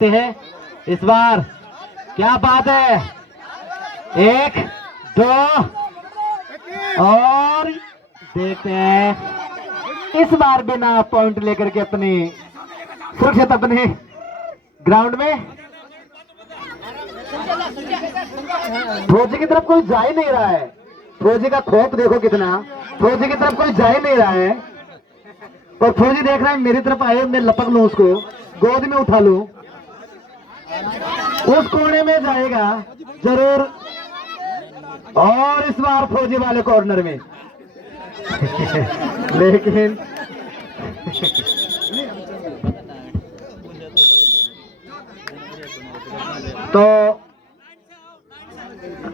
हैं इस बार। क्या बात है, 1 2 और देखते हैं इस बार बिना पॉइंट लेकर के अपनी सुरक्षित अपने ग्राउंड में। फौजी की तरफ कोई जा ही नहीं रहा है, फौजी का खौफ देखो कितना, फौजी की तरफ कोई जा ही नहीं रहा है और फौजी देख रहा है मेरी तरफ आए, मैं लपक लूं उसको, गोद में उठा लूं, उस कोने में जाएगा जरूर। और इस बार फौजी वाले कॉर्नर में लेकिन तो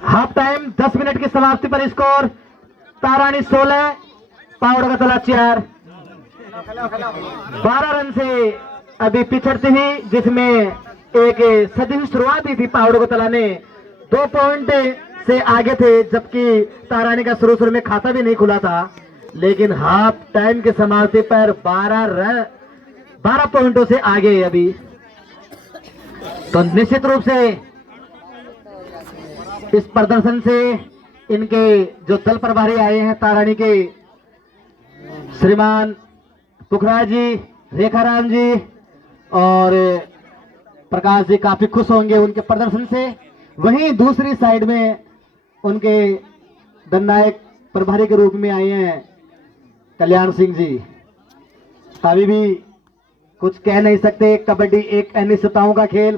हाफ टाइम 10 मिनट की समाप्ति पर स्कोर तारानी 16 पावड़ा का तला 4। 12 रन से अभी पिछड़ती हुई, जिसमें एक सदी हुई शुरुआत ही थी। पावड़ा को तला ने 2 पॉइंट से आगे थे, जबकि तारानी का शुरू में खाता भी नहीं खुला था, लेकिन हाफ टाइम की समाप्ति पर 12 पॉइंटों से आगे अभी। तो निश्चित रूप से इस प्रदर्शन से इनके जो दल प्रभारी आए हैं तारानी के, श्रीमान पुखराज जी, रेखाराम जी और प्रकाश जी, काफी खुश होंगे उनके प्रदर्शन से। वहीं दूसरी साइड में उनके दंडायक प्रभारी के रूप में आए हैं कल्याण सिंह जी। अभी भी कुछ कह नहीं सकते, कबड्डी एक अनिश्चितताओं का खेल,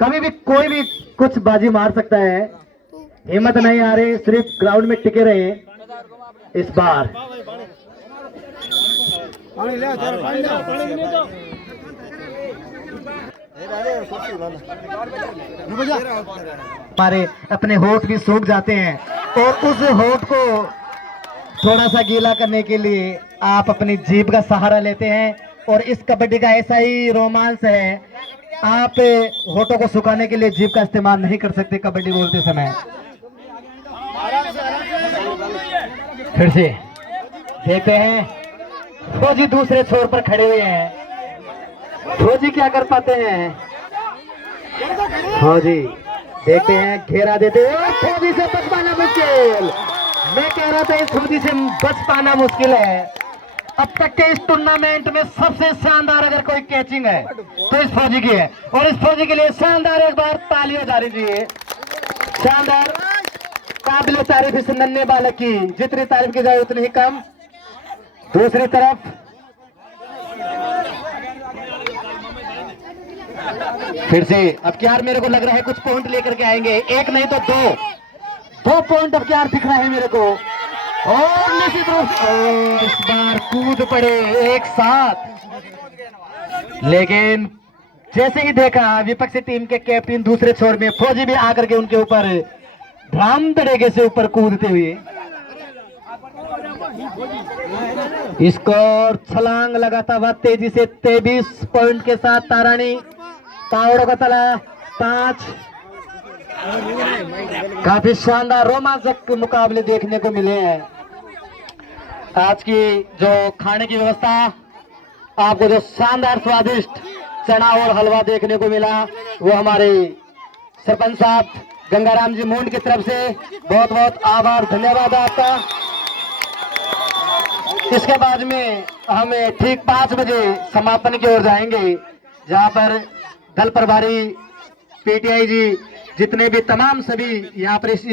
कभी भी कोई भी कुछ बाजी मार सकता है, हिम्मत नहीं आ रही, सिर्फ ग्राउंड में टिके रहे इस बार। हमारे अपने होठ भी सूख जाते हैं और उस होठ को थोड़ा सा गीला करने के लिए आप अपनी जीभ का सहारा लेते हैं, और इस कबड्डी का ऐसा ही रोमांच है, आप होठों को सुखाने के लिए जीभ का इस्तेमाल नहीं कर सकते कबड्डी बोलते समय। फिर से देखते हैं, फौजी दूसरे छोर पर खड़े हुए हैं, फौजी क्या कर पाते हैं। फौजी देखते हैं, घेरा देते हैं, फौजी से बच पाना मुश्किल। मैं कह रहा था इस फौजी से बच पाना मुश्किल है। अब तक के इस टूर्नामेंट में सबसे शानदार अगर कोई कैचिंग है तो इस फौजी की है, और इस फौजी के लिए शानदार एक बार तालियां जारी चाहिए। शानदार, काबिल तारीफ इस नन्हे बालक की, जितनी तारीफ की जाए उतनी ही कम। दूसरी तरफ फिर से अब क्या मेरे को लग रहा है कुछ पॉइंट लेकर के आएंगे, एक नहीं तो 2 पॉइंट अब क्या दिख रहा है मेरे को। और निश्चित रूप से इस बार कूद पड़े एक साथ, लेकिन जैसे ही देखा विपक्षी टीम के कैप्टन दूसरे छोर में फौजी भी आकर के उनके ऊपर राम तड़ेगे से ऊपर कूदते हुए स्कोर छलांग लगाता हुआ तेजी से 23 पॉइंट के साथ तारानी पावड़ों का तला 5। काफी शानदार रोमांचक मुकाबले देखने को मिले हैं। आज की जो खाने की व्यवस्था, आपको जो शानदार स्वादिष्ट चना और हलवा देखने को मिला, वो हमारे सरपंच साहब गंगाराम जी मूंड की तरफ से बहुत बहुत आभार, धन्यवाद आपका। इसके बाद में हम ठीक 5 बजे समापन की ओर जाएंगे, जहां पर दल प्रभारी, पीटीआई जी, जितने भी तमाम सभी यहाँ पर इस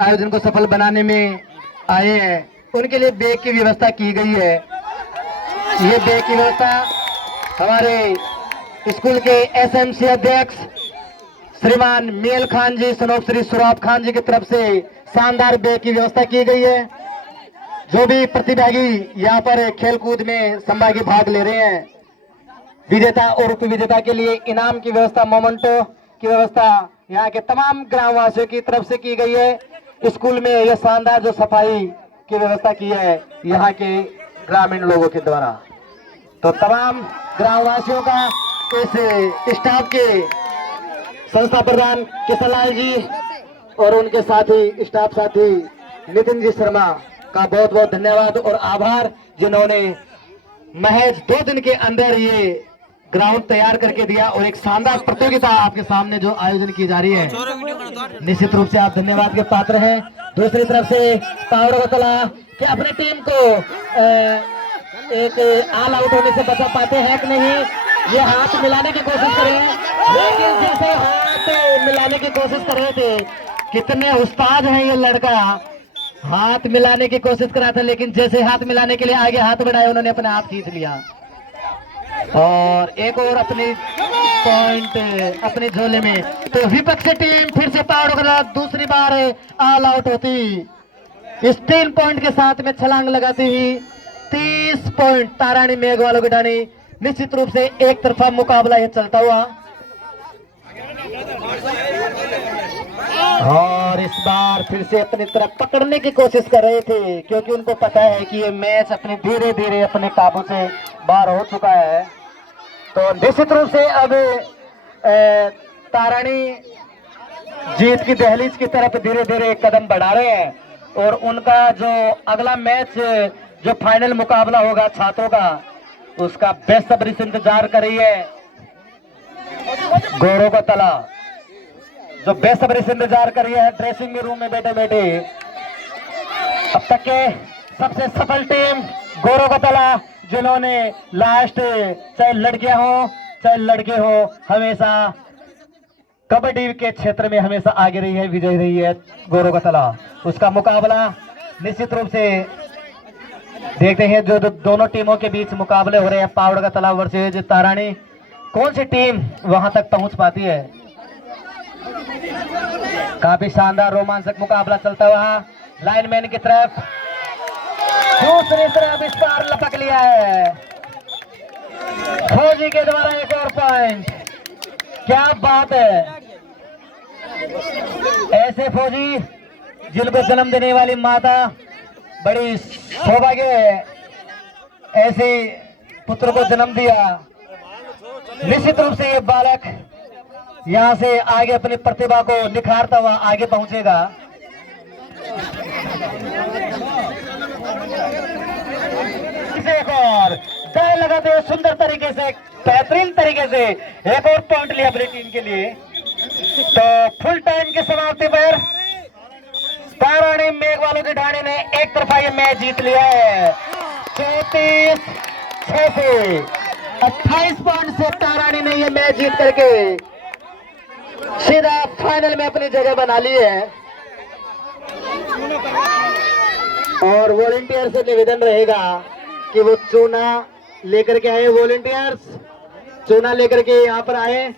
आयोजन को सफल बनाने में आए हैं, उनके लिए बैग की व्यवस्था की गई है। ये बैग की व्यवस्था हमारे स्कूल के एसएमसी अध्यक्ष श्रीमान मेल खान जी, सनोप श्री सुराब खान जी की तरफ से शानदार बैग की व्यवस्था की गई है। जो भी प्रतिभागी यहाँ पर खेलकूद में संभागी भाग ले रहे हैं, विजेता और उप विजेता के लिए इनाम की व्यवस्था, मोमेंटो की व्यवस्था यहाँ के तमाम ग्रामवासियों की तरफ से की गई है। स्कूल में यह शानदार जो सफाई की व्यवस्था की है यहाँ के ग्रामीण लोगों के द्वारा, तो तमाम ग्रामवासियों का, इस स्टाफ के संस्था प्रधान किशनलाल जी और उनके साथी स्टाफ साथी नितिन जी शर्मा का बहुत बहुत धन्यवाद और आभार, जिन्होंने महज 2 दिन के अंदर ये ग्राउंड तैयार करके दिया और एक शानदार प्रतियोगिता आपके सामने जो आयोजन की जा रही है, निश्चित रूप से आप धन्यवाद के पात्र हैं। दूसरी तरफ से पावड़ गौतला कि अपनी टीम को एक ऑल आउट होने से बचा पाते हैं कि नहीं, ये हाथ मिलाने की कोशिश कर रहे हैं, लेकिन जैसे हाथ मिलाने की कोशिश कर रहे थे, कितने उस्ताद हैं ये लड़का, हाथ मिलाने की कोशिश करा था, लेकिन जैसे हाथ मिलाने के लिए आगे हाथ बढ़ाए उन्होंने अपने आप खींच लिया और एक और अपनी पॉइंट अपने झोले में। तो विपक्षी टीम फिर से पावड़ दूसरी बार ऑल आउट होती, इस 3 पॉइंट के साथ में छलांग लगाती हुई 30 पॉइंट तारानी मेघवालों की डानी। निश्चित रूप से एक तरफा मुकाबला यह चलता हुआ और इस बार फिर से अपनी तरफ पकड़ने की कोशिश कर रहे थे, क्योंकि उनको पता है कि ये मैच अपने धीरे धीरे अपने काबू से बाहर हो चुका है। तो निश्चित रूप से अब तारानी जीत की दहलीज की तरफ धीरे धीरे कदम बढ़ा रहे हैं और उनका जो अगला मैच जो फाइनल मुकाबला होगा छात्रों का, उसका बेसब्री से इंतजार कर रही है गौरव गौतला, जो बेसब्री से इंतजार कर रही है ड्रेसिंग रूम में बैठे बैठे। अब तक के सबसे सफल टीम गौरव गौतला, जिन्होंने लास्ट चाहे लड़कियां हो चाहे लड़के हो हमेशा कबड्डी के क्षेत्र में हमेशा आगे रही है, विजयी रही है गौरव गौतला। उसका मुकाबला निश्चित रूप से देखते हैं जो दोनों टीमों के बीच मुकाबले हो रहे हैं, पावड़ गौतला वर्सेज तारानी, कौन सी टीम वहां तक पहुंच पाती है। काफी शानदार रोमांचक मुकाबला चलता हुआ लाइनमैन की तरफ, दूसरी तरफ इस बार लपक लिया है फौजी के द्वारा एक और पॉइंट। क्या बात है, ऐसे फौजी जिनको जन्म देने वाली माता बड़ी सौभाग्य है, ऐसे पुत्र को जन्म दिया। निश्चित रूप से ये बालक यहां से आगे अपनी प्रतिभा को निखारता हुआ आगे पहुंचेगा। एक और दौड़ लगाते हुए सुंदर तरीके से, बेहतरीन तरीके से एक और पॉइंट लिया अपनी टीम के लिए। तो फुल टाइम की समाप्ति पर तारानी मेघवालों की ढाणी ने एक तरफा ये मैच जीत लिया है 34-6 से। 28 पॉइंट से तारानी ने ये मैच जीत करके सीधा फाइनल में अपनी जगह बना ली है। और वॉलंटियर से निवेदन रहेगा कि वो चूना लेकर के आए, वॉलंटियर्स चूना लेकर के यहाँ पर आए।